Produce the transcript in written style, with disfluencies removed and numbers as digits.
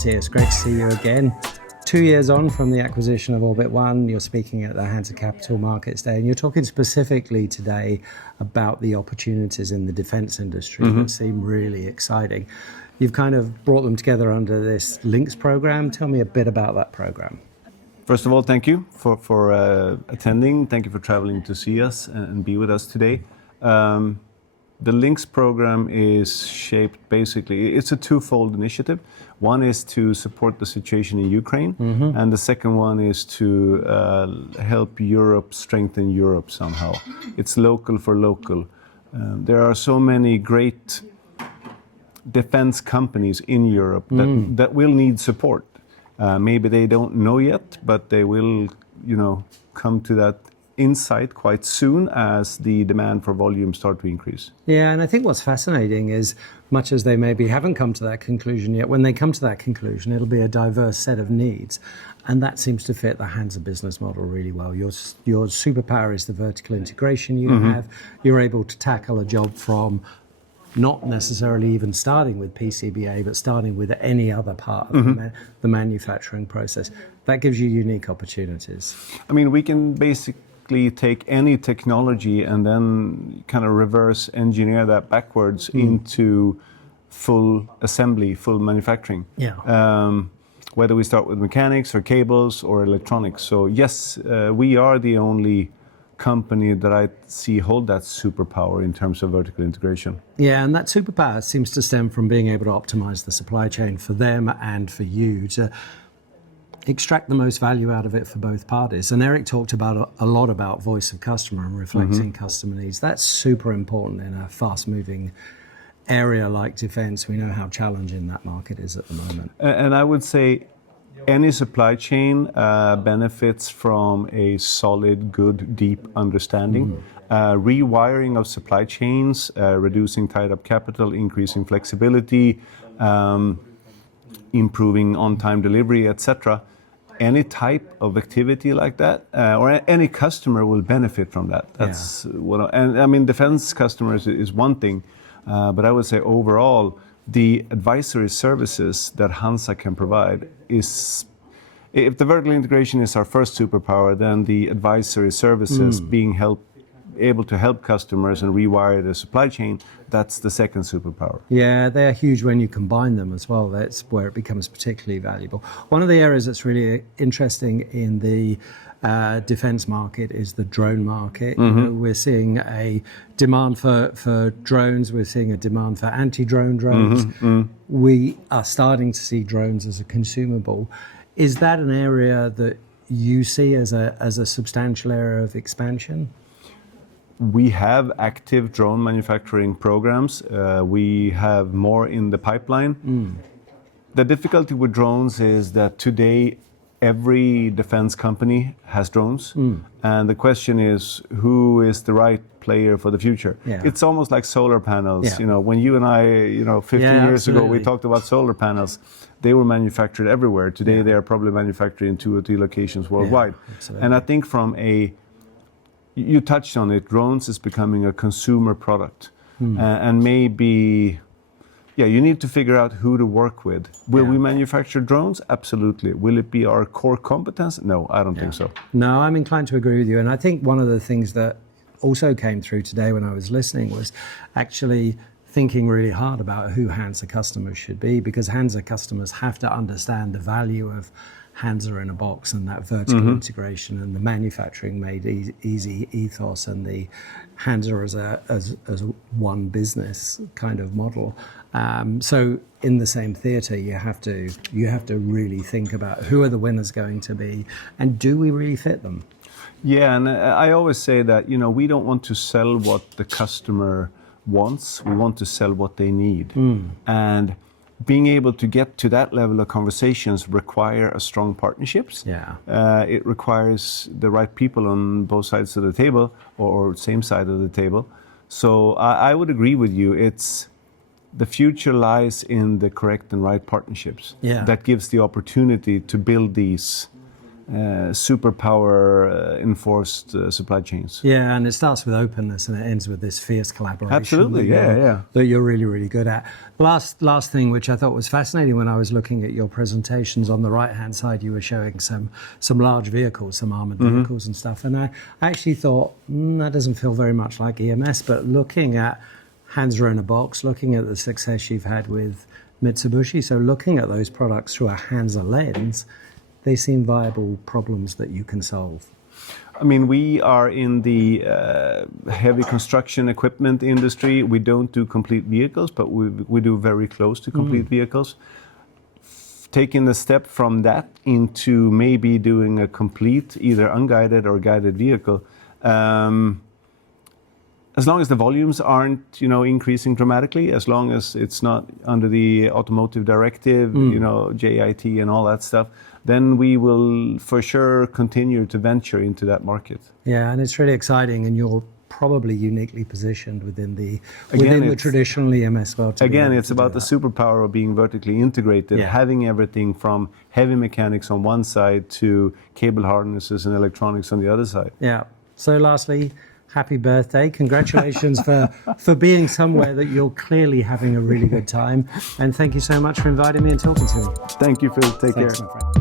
Mattias, great to see you again. 2 years on from the acquisition of Orbit One, you're speaking at the HANZA Capital Markets Day, and you're talking specifically today about the opportunities in the defense industry that seem really exciting. You've kind of brought them together under this Lynx program. Tell me a bit about that program. First of all, thank you for attending. Thank you for traveling to see us and be with us today. The Lynx program is shaped basically, it's a twofold initiative. One is to support the situation in Ukraine, and the second one is to help Europe strengthen Europe somehow. It's local for local. There are so many great defense companies in Europe that will need support. Maybe they don't know yet, but they will, come to that insight quite soon as the demand for volume start to increase. Yeah, and I think what's fascinating is, much as they maybe haven't come to that conclusion yet, when they come to that conclusion, it'll be a diverse set of needs. And that seems to fit the HANZA business model really well. Your superpower is the vertical integration you have. You're able to tackle a job from not necessarily even starting with PCBA, but starting with any other part of the manufacturing process. That gives you unique opportunities. I mean, we can basically take any technology and then kind of reverse engineer that backwards into full assembly, full manufacturing. Yeah. Whether we start with mechanics or cables or electronics. So yes, we are the only company that I see hold that superpower in terms of vertical integration. Yeah, and that superpower seems to stem from being able to optimize the supply chain for them and for you to extract the most value out of it for both parties. And Eric talked about a lot about voice of customer and reflecting customer needs. That's super important in a fast-moving area like defense. We know how challenging that market is at the moment. And I would say any supply chain benefits from a solid, good, deep understanding. Rewiring of supply chains, reducing tied-up capital, increasing flexibility, improving on-time delivery, etc. Any type of activity like that, or any customer will benefit from that. That's and I mean, defense customers is one thing, but I would say overall, the advisory services that HANZA can provide is, if the vertical integration is our first superpower, then the advisory services being able to help customers and rewire the supply chain, that's the second superpower. Yeah, they're huge when you combine them as well. That's where it becomes particularly valuable. One of the areas that's really interesting in the defense market is the drone market. We're seeing a demand for drones. We're seeing a demand for anti-drone drones. We are starting to see drones as a consumable. Is that an area that you see as a substantial area of expansion? We have active drone manufacturing programs. We have more in the pipeline. The difficulty with drones is that today every defense company has drones, and the question is, who is the right player for the future? Yeah. It's almost like solar panels. Yeah. When you and I, 15 years ago, we talked about solar panels. They were manufactured everywhere. Today they are probably manufactured in 2 or 3 locations worldwide. And I think you touched on it, drones is becoming a consumer product. And maybe, you need to figure out who to work with. Will we manufacture drones? Absolutely. Will it be our core competence? No, I don't think so. No, I'm inclined to agree with you. And I think one of the things that also came through today when I was listening was actually thinking really hard about who HANZA customers should be, because HANZA customers have to understand the value of HANZA in a box and that vertical integration and the manufacturing made easy ethos and the HANZA as a one business kind of model. So in the same theatre, you have to really think about who are the winners going to be, and do we really fit them? Yeah, and I always say that we don't want to sell what the customer wants. We want to sell what they need, and being able to get to that level of conversations require a strong partnerships. It requires the right people on both sides of the table or same side of the table. So I would agree with you. It's the future lies in the correct and right partnerships. That gives the opportunity to build these superpower enforced supply chains. Yeah, and it starts with openness and it ends with this fierce collaboration. Absolutely, that you're really, really good at. Last thing, which I thought was fascinating when I was looking at your presentations, on the right-hand side, you were showing some large vehicles, some armored vehicles and stuff. And I actually thought, that doesn't feel very much like EMS, but looking at HANZA in a box, looking at the success you've had with Mitsubishi, so looking at those products through a HANZA lens, they seem viable problems that you can solve. I mean, we are in the heavy construction equipment industry. We don't do complete vehicles, but we do very close to complete vehicles. Taking the step from that into maybe doing a complete, either unguided or guided vehicle, as long as the volumes aren't, increasing dramatically, as long as it's not under the automotive directive, JIT and all that stuff, then we will for sure continue to venture into that market. Yeah, and it's really exciting, and you're probably uniquely positioned within the traditional EMS world. Again, it's about the superpower of being vertically integrated, having everything from heavy mechanics on one side to cable harnesses and electronics on the other side. Yeah. So lastly, happy birthday. Congratulations for being somewhere that you're clearly having a really good time. And thank you so much for inviting me and talking to me. Thank you, Phil. Take care. My friend.